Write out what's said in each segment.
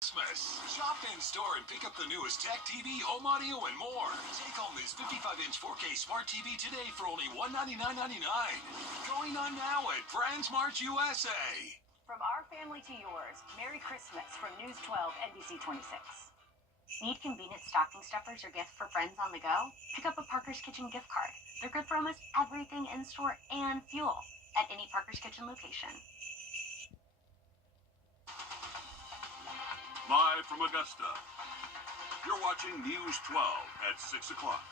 Christmas. Shop in store and pick up the newest tech TV, home audio, and more. Take home this 55-inch 4K smart TV today for only $199.99. Going on now at BrandsMart USA. From our family to yours, Merry Christmas from News 12 NBC 26. Need convenient stocking stuffers or gifts for friends on the go? Pick up a Parker's Kitchen gift card. They're good for almost everything in store and fuel at any Parker's Kitchen location. Live from Augusta, you're watching News 12 at 6 o'clock.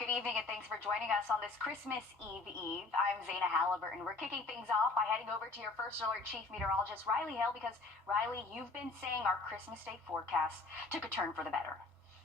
Good evening and thanks for joining us on this Christmas Eve. I'm Zaina Halliburton. We're kicking things off by heading over to your First Alert Chief Meteorologist, Riley Hill, because, Riley, you've been saying our Christmas Day forecast took a turn for the better.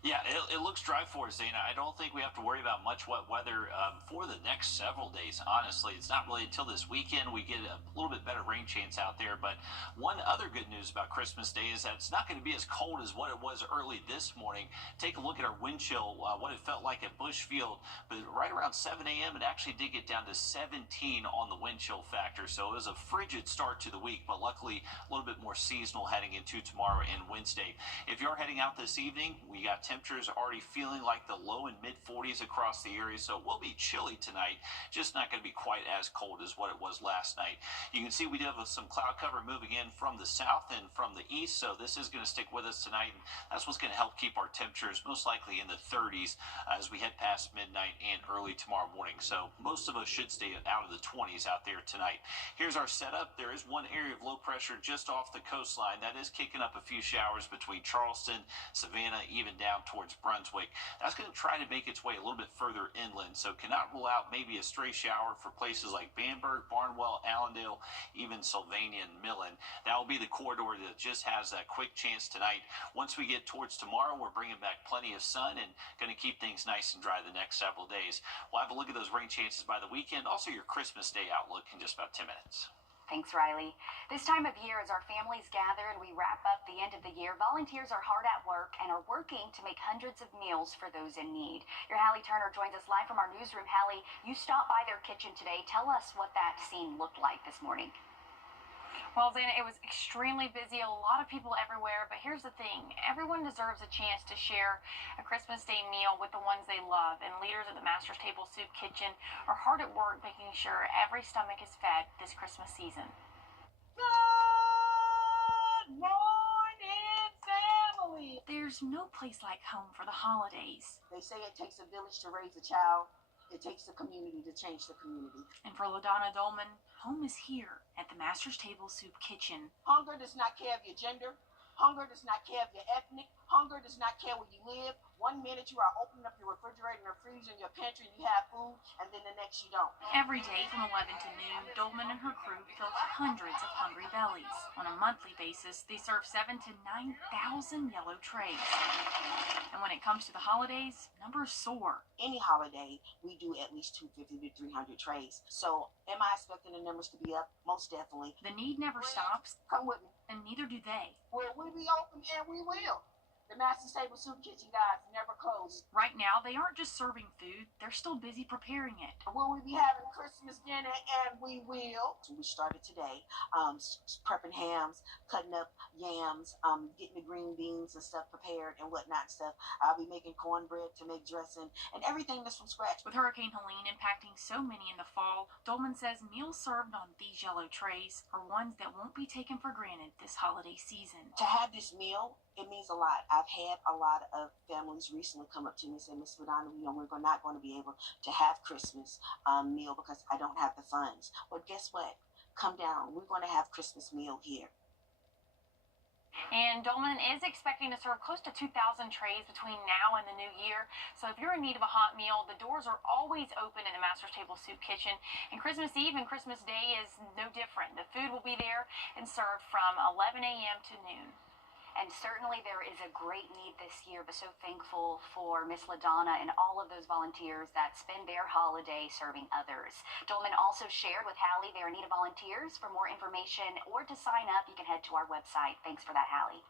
Yeah, it looks dry for us, Zaina. I don't think we have to worry about much wet weather for the next several days, honestly. It's not really until this weekend we get a little bit better rain chance out there. But one other good news about Christmas Day is that it's not going to be as cold as what it was early this morning. Take a look at our wind chill, what it felt like at Bushfield. But right around 7 a.m., it actually did get down to 17 on the wind chill factor. So it was a frigid start to the week, but luckily a little bit more seasonal heading into tomorrow and Wednesday. If you're heading out this evening, we got temperatures already feeling like the low and mid 40s across the area, so it will be chilly tonight, just not going to be quite as cold as what it was last night. You can see we do have some cloud cover moving in from the south and from the east, so this is going to stick with us tonight, and that's what's going to help keep our temperatures most likely in the 30s as we head past midnight and early tomorrow morning. So most of us should stay out of the 20s out there tonight. Here's our setup. There is one area of low pressure just off the coastline that is kicking up a few showers between Charleston, Savannah, even down towards Brunswick. That's going to try to make its way a little bit further inland, so cannot rule out maybe a stray shower for places like Bamberg, Barnwell, Allendale, even Sylvania and Millen. That will be the corridor that just has that quick chance tonight. Once we get towards tomorrow, we're bringing back plenty of sun and going to keep things nice and dry the next several days. We'll have a look at those rain chances by the weekend, also your Christmas Day outlook in just about 10 minutes. Thanks, Riley. This time of year, as our families gather and we wrap up the end of the year, volunteers are hard at work and are working to make hundreds of meals for those in need. Your Hallie Turner joins us live from our newsroom. Hallie, you stopped by their kitchen today. Tell us what that scene looked like this morning. Well, Zaina, it was extremely busy, a lot of people everywhere, but here's the thing. Everyone deserves a chance to share a Christmas Day meal with the ones they love, and leaders at the Master's Table Soup Kitchen are hard at work making sure every stomach is fed this Christmas season. Good morning, family. There's no place like home for the holidays. They say it takes a village to raise a child. It takes the community to change the community. And for LaDonna Dolman, home is here at the Master's Table Soup Kitchen. Hunger does not care of your gender. Hunger does not care of your ethnic. Hunger does not care where you live. 1 minute you are opening up your refrigerator and your freezer and your pantry and you have food, and then the next you don't. Every day from 11 to noon, Dolman and her crew fill hundreds of hungry bellies. On a monthly basis, they serve 7,000 to 9,000 yellow trays. And when it comes to the holidays, numbers soar. Any holiday, we do at least 250 to 300 trays. So am I expecting the numbers to be up? Most definitely. The need never stops, Come with me. and neither do they. Well, we be open and we will. The Master's Table Soup Kitchen, guys, never close. Right now, they aren't just serving food, they're still busy preparing it. Will we be having Christmas dinner? And we will. So we started today prepping hams, cutting up yams, getting the green beans and stuff prepared and whatnot stuff. I'll be making cornbread to make dressing and everything that's from scratch. With Hurricane Helene impacting so many in the fall, Dolman says meals served on these yellow trays are ones that won't be taken for granted this holiday season. To have this meal, it means a lot. I've had a lot of families recently come up to me and say, Miss Madonna, we're not going to be able to have Christmas meal because I don't have the funds. Well, guess what? Come down. We're going to have Christmas meal here. And Dolman is expecting to serve close to 2,000 trays between now and the new year. So if you're in need of a hot meal, the doors are always open in the Master's Table Soup Kitchen. And Christmas Eve and Christmas Day is no different. The food will be there and served from 11 a.m. to noon. And certainly there is a great need this year, but so thankful for Miss LaDonna and all of those volunteers that spend their holiday serving others. Dolman also shared with Hallie they are in need of volunteers. For more information or to sign up, you can head to our website. Thanks for that, Hallie.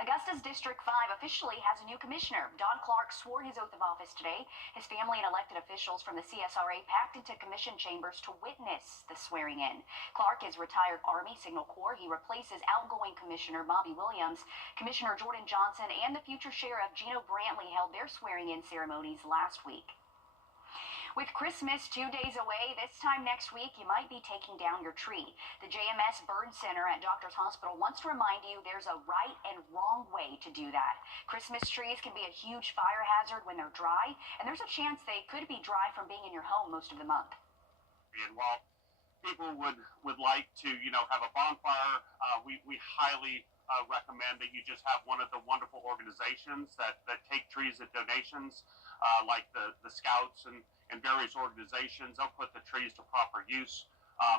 Augusta's District 5 officially has a new commissioner. Don Clark swore his oath of office today. His family and elected officials from the CSRA packed into commission chambers to witness the swearing in. Clark is retired Army Signal Corps. He replaces outgoing Commissioner Bobby Williams. Commissioner Jordan Johnson and the future Sheriff Gino Brantley held their swearing-in ceremonies last week. With Christmas 2 days away, this time next week, you might be taking down your tree. The JMS Burn Center at Doctors Hospital wants to remind you there's a right and wrong way to do that. Christmas trees can be a huge fire hazard when they're dry, and there's a chance they could be dry from being in your home most of the month. And while people would like to, have a bonfire, we highly recommend that you just have one of the wonderful organizations that take trees at donations, like the Scouts and various organizations. They'll put the trees to proper use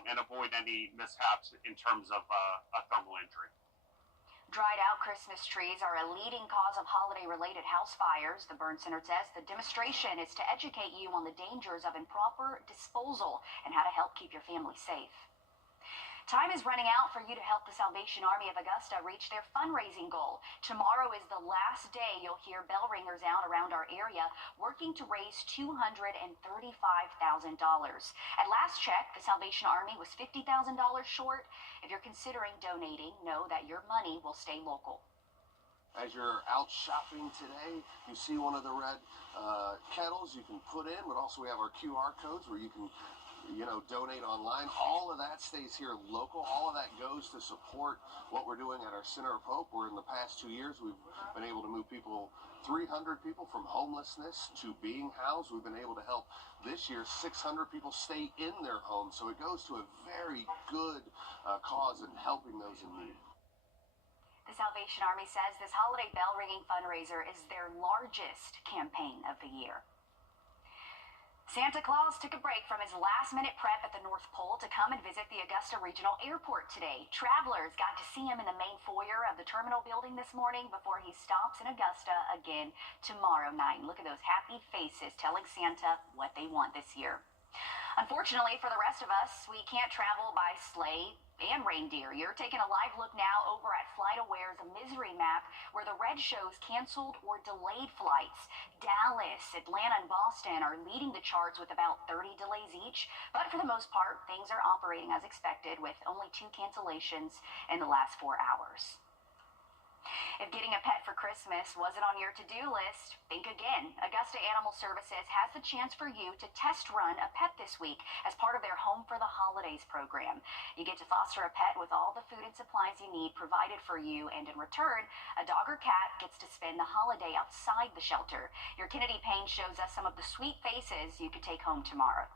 and avoid any mishaps in terms of a thermal injury. Dried out Christmas trees are a leading cause of holiday-related house fires. The Burn Center says the demonstration is to educate you on the dangers of improper disposal and how to help keep your family safe. Time is running out for you to help the Salvation Army of Augusta reach their fundraising goal. Tomorrow is the last day you'll hear bell ringers out around our area working to raise $235,000. At last check, the Salvation Army was $50,000 short. If you're considering donating, know that your money will stay local. As you're out shopping today, you see one of the red kettles you can put in, but also we have our QR codes where you can donate online. All of that stays here local. All of that goes to support what we're doing at our Center of Hope, where in the past 2 years we've been able to move 300 people from homelessness to being housed. We've been able to help this year 600 people stay in their homes. So it goes to a very good cause in helping those in need. The Salvation Army says this holiday bell ringing fundraiser is their largest campaign of the year. Santa Claus took a break from his last-minute prep at the North Pole to come and visit the Augusta Regional Airport today. Travelers got to see him in the main foyer of the terminal building this morning before he stops in Augusta again tomorrow night. Look at those happy faces telling Santa what they want this year. Unfortunately, for the rest of us, we can't travel by sleigh and reindeer. You're taking a live look now over at FlightAware's misery map, where the red shows canceled or delayed flights. Dallas, Atlanta, and Boston are leading the charts with about 30 delays each, but for the most part, things are operating as expected with only 2 cancellations in the last 4 hours. If getting a pet for Christmas wasn't on your to-do list, think again. Augusta Animal Services has the chance for you to test run a pet this week as part of their Home for the Holidays program. You get to foster a pet with all the food and supplies you need provided for you, and in return, a dog or cat gets to spend the holiday outside the shelter. Your Kennedy Payne shows us some of the sweet faces you could take home tomorrow.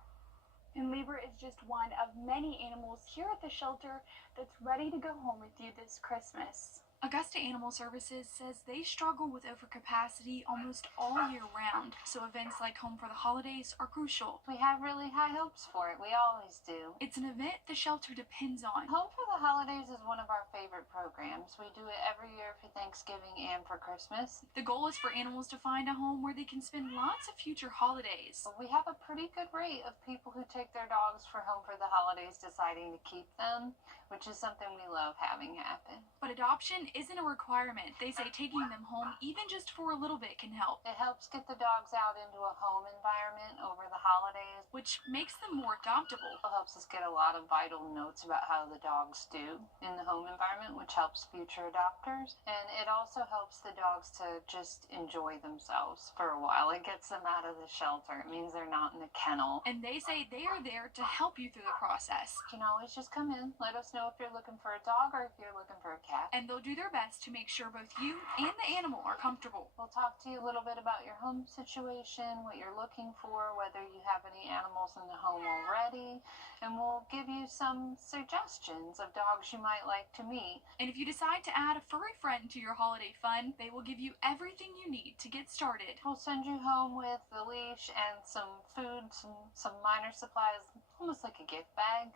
And Libra is just one of many animals here at the shelter that's ready to go home with you this Christmas. Augusta Animal Services says they struggle with overcapacity almost all year round, so events like Home for the Holidays are crucial. We have really high hopes for it. We always do. It's an event the shelter depends on. Home for the Holidays is one of our favorite programs. We do it every year for Thanksgiving and for Christmas. The goal is for animals to find a home where they can spend lots of future holidays. We have a pretty good rate of people who take their dogs for Home for the Holidays deciding to keep them, which is something we love having happen. But adoption isn't a requirement. They say taking them home, even just for a little bit, can help. It helps get the dogs out into a home environment over the holidays, which makes them more adoptable. It helps us get a lot of vital notes about how the dogs do in the home environment, which helps future adopters. And it also helps the dogs to just enjoy themselves for a while. It gets them out of the shelter. It means they're not in the kennel. And they say they are there to help you through the process. You can always just come in, let us know if you're looking for a dog or if you're looking for a cat. And they'll do their best to make sure both you and the animal are comfortable. We'll talk to you a little bit about your home situation, what you're looking for, whether you have any animals in the home already, and we'll give you some suggestions of dogs you might like to meet. And if you decide to add a furry friend to your holiday fun, they will give you everything you need to get started. We'll send you home with the leash and some food, some minor supplies, almost like a gift bag,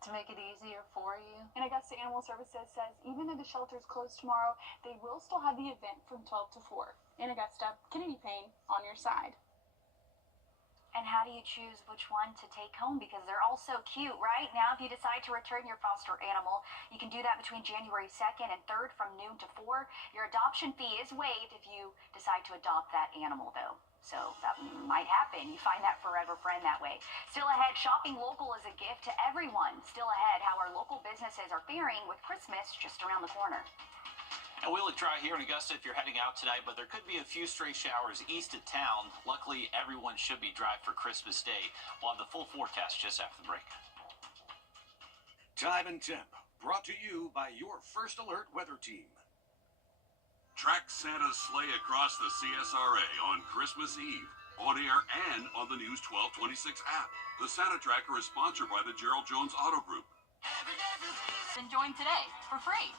to make it easier for you. And Augusta Animal Services says even though the shelter is closed tomorrow, they will still have the event from 12 to 4. In Augusta, Kennedy Payne on your side. And how do you choose which one to take home? Because they're all so cute, right? Now, if you decide to return your foster animal, you can do that between January 2nd and 3rd from noon to 4. Your adoption fee is waived if you decide to adopt that animal, though. So that might happen. You find that forever friend that way. Still ahead, shopping local is a gift to everyone. Still ahead, how our local businesses are faring with Christmas just around the corner. And we look dry here in Augusta if you're heading out tonight, but there could be a few stray showers east of town. Luckily, everyone should be dry for Christmas Day. We'll have the full forecast just after the break. Time and Temp, brought to you by your First Alert weather team. Track Santa's sleigh across the CSRA on Christmas Eve, on air and on the News 1226 app. The Santa Tracker is sponsored by the Gerald Jones Auto Group. And join today for free.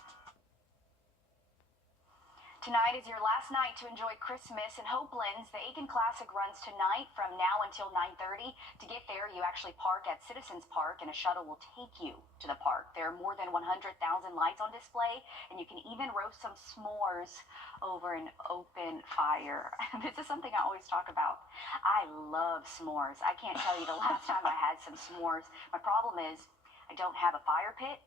Tonight is your last night to enjoy Christmas in Hopelands. The Aiken Classic runs tonight from now until 9:30. To get there, you actually park at Citizens Park, and a shuttle will take you to the park. There are more than 100,000 lights on display, and you can even roast some s'mores over an open fire. This is something I always talk about. I love s'mores. I can't tell you the last time I had some s'mores. My problem is I don't have a fire pit.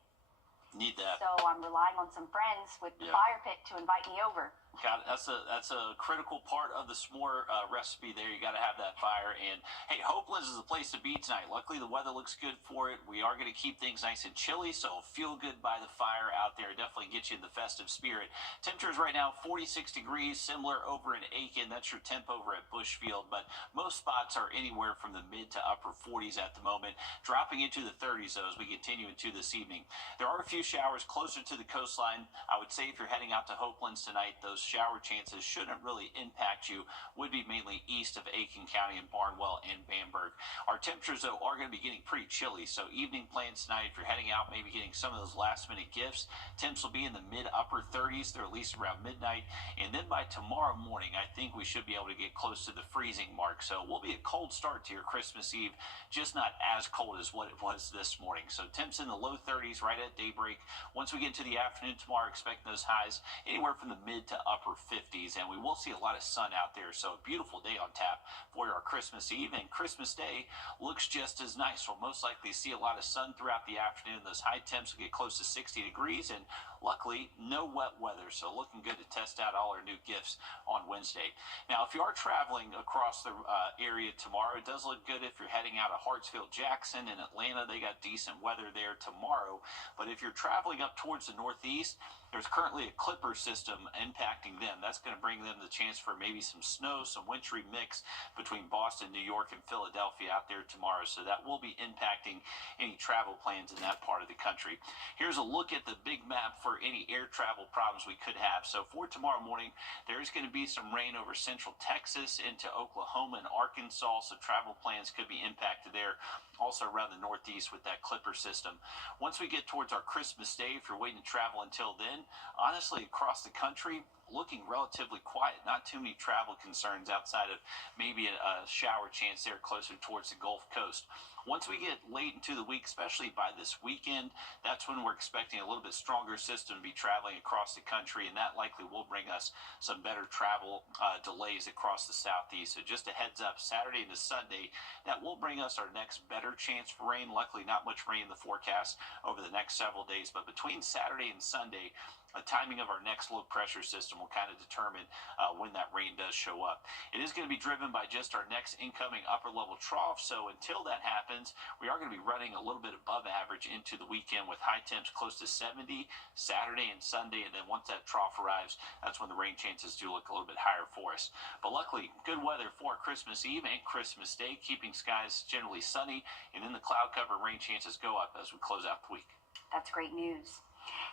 Need that. So I'm relying on some friends with the fire pit to invite me over. God, that's a critical part of the s'more recipe there. You got to have that fire. And hey, Hopelands is the place to be tonight. Luckily, the weather looks good for it. We are going to keep things nice and chilly, so feel good by the fire out there. Definitely get you in the festive spirit. Temperatures right now 46 degrees, similar over in Aiken. That's your temp over at Bushfield, but most spots are anywhere from the mid to upper 40s at the moment, dropping into the 30s though as we continue into this evening. There are a few showers closer to the coastline. I would say if you're heading out to Hopelands tonight, those shower chances shouldn't really impact you. Would be mainly east of Aiken County and Barnwell and Bamberg. Our temperatures though are going to be getting pretty chilly, so evening plans tonight, if you're heading out, maybe getting some of those last minute gifts, temps will be in the mid upper 30s. They're at least around midnight, and then by tomorrow morning I think we should be able to get close to the freezing mark. So we'll be a cold start to your Christmas Eve, just not as cold as what it was this morning. So temps in the low 30s right at daybreak. Once we get into the afternoon tomorrow, expect those highs anywhere from the mid to upper 50s, and we will see a lot of sun out there. So a beautiful day on tap for our Christmas Eve, and Christmas Day looks just as nice. We'll most likely see a lot of sun throughout the afternoon. Those high temps will get close to 60 degrees, and luckily no wet weather, so looking good to test out all our new gifts on Wednesday. Now, if you are traveling across the area tomorrow, it does look good if you're heading out of Hartsfield, Jackson, and Atlanta. They got decent weather there tomorrow, but if you're traveling up towards the northeast, there's currently a clipper system impacting them. That's going to bring them the chance for maybe some snow, some wintry mix between Boston, New York, and Philadelphia out there tomorrow. So that will be impacting any travel plans in that part of the country. Here's a look at the big map for any air travel problems we could have. So for tomorrow morning, there's going to be some rain over central Texas into Oklahoma and Arkansas. So travel plans could be impacted there. Also around the northeast with that clipper system. Once we get towards our Christmas Day, if you're waiting to travel until then, honestly, across the country, looking relatively quiet. Not too many travel concerns outside of maybe a shower chance there closer towards the Gulf Coast. Once we get late into the week, especially by this weekend, that's when we're expecting a little bit stronger system to be traveling across the country, and that likely will bring us some better travel delays across the southeast. So just a heads up, Saturday into Sunday, that will bring us our next better chance for rain. Luckily, not much rain in the forecast over the next several days, but between Saturday and Sunday, the timing of our next low pressure system will kind of determine when that rain does show up. It is going to be driven by just our next incoming upper level trough. So until that happens, we are going to be running a little bit above average into the weekend with high temps close to 70 Saturday and Sunday. And then once that trough arrives, that's when the rain chances do look a little bit higher for us. But luckily, good weather for Christmas Eve and Christmas Day, keeping skies generally sunny. And then the cloud cover rain chances go up as we close out the week. That's great news.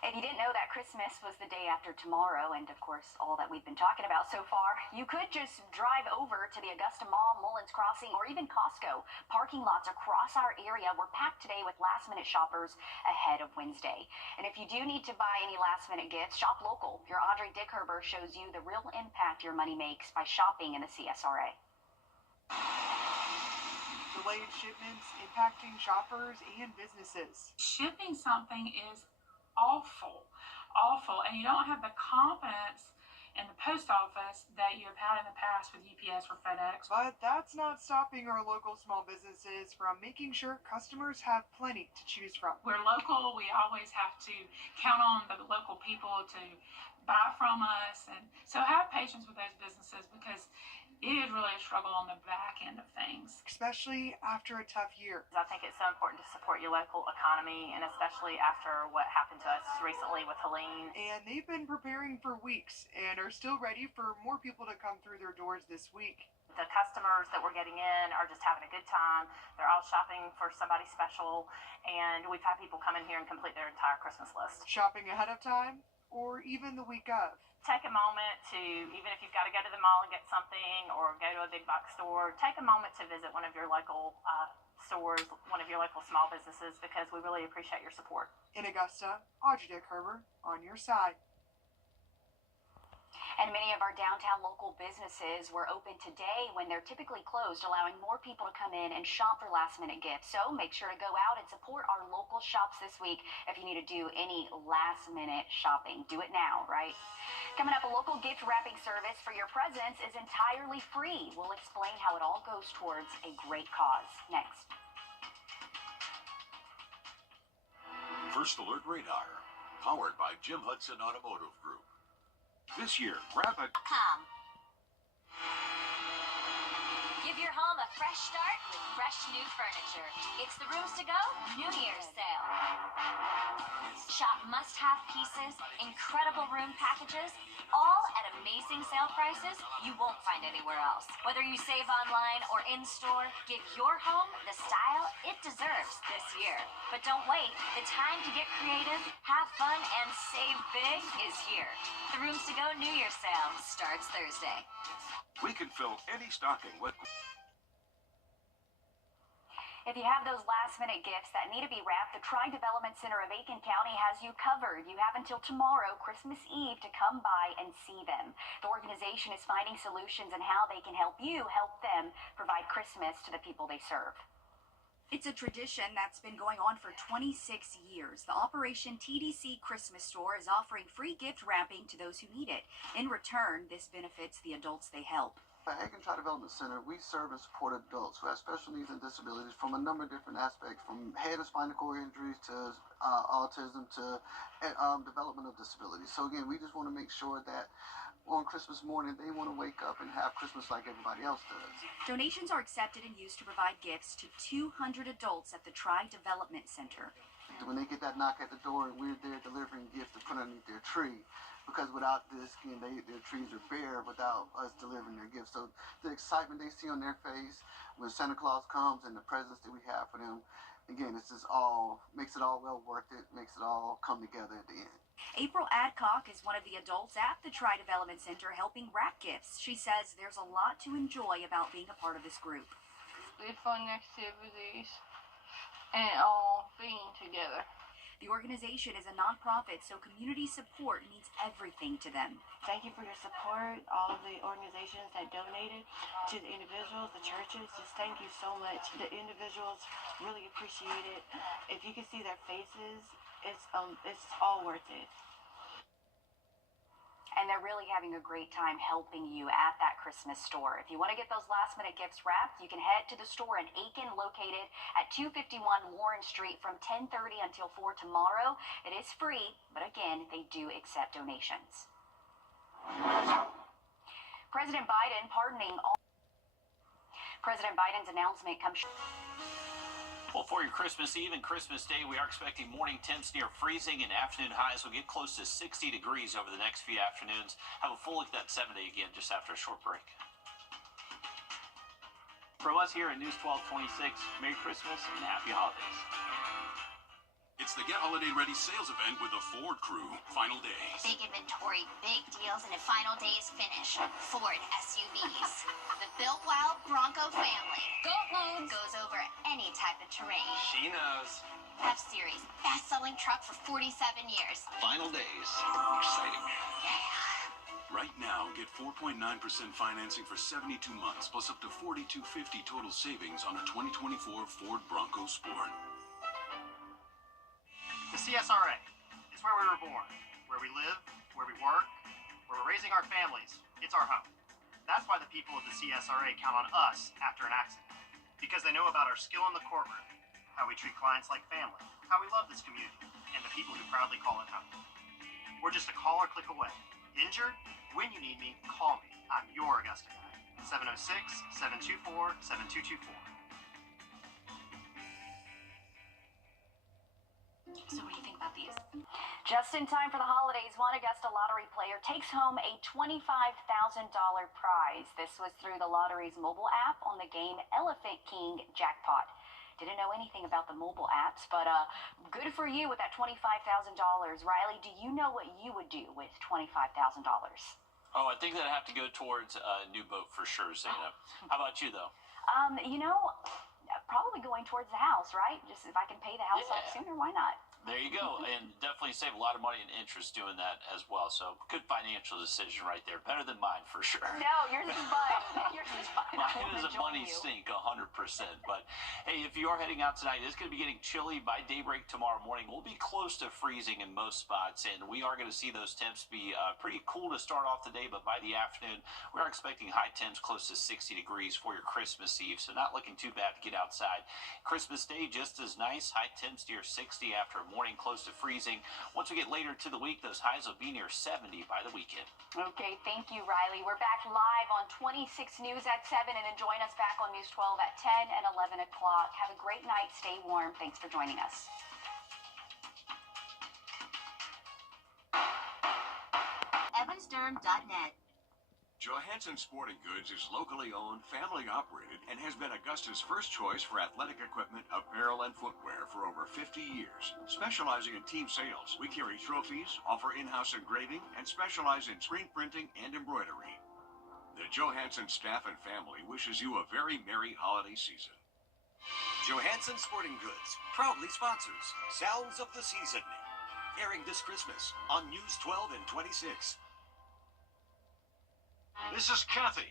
If you didn't know that Christmas was the day after tomorrow, and of course all that we've been talking about so far, you could just drive over to the Augusta Mall, Mullins Crossing, or even Costco. Parking lots across our area were packed today with last-minute shoppers ahead of Wednesday. And if you do need to buy any last-minute gifts, shop local. Your Audrey Dickherber shows you the real impact your money makes by shopping in the CSRA. Delayed shipments impacting shoppers and businesses. Shipping something is awful, and you don't have the confidence in the post office that you have had in the past with UPS or FedEx. But that's not stopping our local small businesses from making sure customers have plenty to choose from. We're local. We always have to count on the local people to buy from us. And so have patience with those businesses because it is really a struggle on the back end of things. Especially after a tough year. I think it's so important to support your local economy, and especially after what happened to us recently with Helene. And they've been preparing for weeks and are still ready for more people to come through their doors this week. The customers that we're getting in are just having a good time. They're all shopping for somebody special, and we've had people come in here and complete their entire Christmas list. Shopping ahead of time or even the week of. Take a moment to, even if you've got to go to the mall and get something or go to a big box store, take a moment to visit one of your local stores, one of your local small businesses, because we really appreciate your support. In Augusta, Audrey Dick Herber on your side. And many of our downtown local businesses were open today when they're typically closed, allowing more people to come in and shop for last-minute gifts. So make sure to go out and support our local shops this week. If you need to do any last-minute shopping, do it now, right? Coming up, a local gift wrapping service for your presents is entirely free. We'll explain how it all goes towards a great cause next. First Alert Radar, powered by Jim Hudson Automotive Group. This year, grab a... Give your home a fresh start with fresh new furniture. It's the Rooms to Go New Year's sale. Shop must-have pieces, incredible room packages, all at amazing sale prices you won't find anywhere else. Whether you save online or in-store, give your home the style it deserves this year. But don't wait. The time to get creative, have fun, and save big is here. The Rooms to Go New Year's sale starts Thursday. We can fill any stocking with... If you have those last-minute gifts that need to be wrapped, the Tri-Development Center of Aiken County has you covered. You have until tomorrow, Christmas Eve, to come by and see them. The organization is finding solutions and how they can help you help them provide Christmas to the people they serve. It's a tradition that's been going on for 26 years. The Operation TDC Christmas Store is offering free gift wrapping to those who need it. In return, this benefits the adults they help. At Aiken Tri-Development Center, we serve and support adults who have special needs and disabilities from a number of different aspects, from head and spinal cord injuries to autism to development of disabilities. So again, we just want to make sure that on Christmas morning, they want to wake up and have Christmas like everybody else does. Donations are accepted and used to provide gifts to 200 adults at the Tri-Development Center. When they get that knock at the door, we're there delivering gifts to put underneath their tree. Because without this, again, their trees are bare without us delivering their gifts. So the excitement they see on their face when Santa Claus comes and the presents that we have for them, again, this is all, makes it all well worth it, makes it all come together at the end. April Adcock is one of the adults at the Tri-Development Center helping wrap gifts. She says there's a lot to enjoy about being a part of this group. The fun activities and all being together. The organization is a nonprofit, so community support means everything to them. Thank you for your support, all of the organizations that donated, to the individuals, the churches, just thank you so much. The individuals really appreciate it. If you can see their faces, it's all worth it. And they're really having a great time helping you at that Christmas store. If you want to get those last-minute gifts wrapped, you can head to the store in Aiken, located at 251 Warren Street from 10:30 until 4 tomorrow. It is free, but again, they do accept donations. President Biden pardoning all... President Biden's announcement comes... Well, for your Christmas Eve and Christmas Day, we are expecting morning temps near freezing and afternoon highs will get close to 60 degrees over the next few afternoons. Have a full look at that 7-day again just after a short break. From us here at News 1226, Merry Christmas and Happy Holidays. It's the Get Holiday Ready sales event with the Ford Crew. Final days. Big inventory, big deals, and a final day's finish. Ford SUVs. The Built Wild Bronco family. Goat loads. Goes over any type of terrain. She knows. F-Series. Best-selling truck for 47 years. Final days. Exciting. Yeah. Right now, get 4.9% financing for 72 months, plus up to $4,250 total savings on a 2024 Ford Bronco Sport. The CSRA is where we were born, where we live, where we work, where we're raising protecting our families. It's our home. That's why the people of the CSRA count on us after an accident. Because they know about our skill in the courtroom, how we treat clients like family, how we love this community, and the people who proudly call it home. We're just a call or click away. Injured? When you need me, call me. I'm your Augusta guy. 706-724-7224. So what do you think about these? Just in time for the holidays, one Augusta lottery player takes home a $25,000 prize. This was through the lottery's mobile app on the game Elephant King Jackpot. Didn't know anything about the mobile apps, but good for you with that $25,000. Riley, do you know what you would do with $25,000? Oh, I think that'd have to go towards a new boat for sure, Zainab. How about you, though? Probably going towards the house, right? Just if I can pay the house off sooner, why not? There you go, and definitely save a lot of money and interest doing that as well. So good financial decision right there. Better than mine for sure. No, yours is fun. Yours is fun. Mine is a money sink, 100%. But hey, if you are heading out tonight, it's going to be getting chilly by daybreak tomorrow morning. We'll be close to freezing in most spots, and we are going to see those temps be pretty cool to start off the day. But by the afternoon, we are expecting high temps close to 60 degrees for your Christmas Eve. So not looking too bad to get outside. Christmas Day just as nice. High temps near 60 after a morning close to freezing. Once we get later to the week, those highs will be near 70 by the weekend. Okay, thank you, Riley. We're back live on 26 News at 7, and then join us back on News 12 at 10 and 11 o'clock. Have a great night. Stay warm. Thanks for joining us. evansdurham.net. Johansson Sporting Goods is locally owned, family operated, and has been Augusta's first choice for athletic equipment, apparel, and footwear for over 50 years. Specializing in team sales, we carry trophies, offer in-house engraving, and specialize in screen printing and embroidery. The Johansson staff and family wishes you a very merry holiday season. Johansson Sporting Goods proudly sponsors Sounds of the Season, airing this Christmas on News 12 and 26. This is Kathy.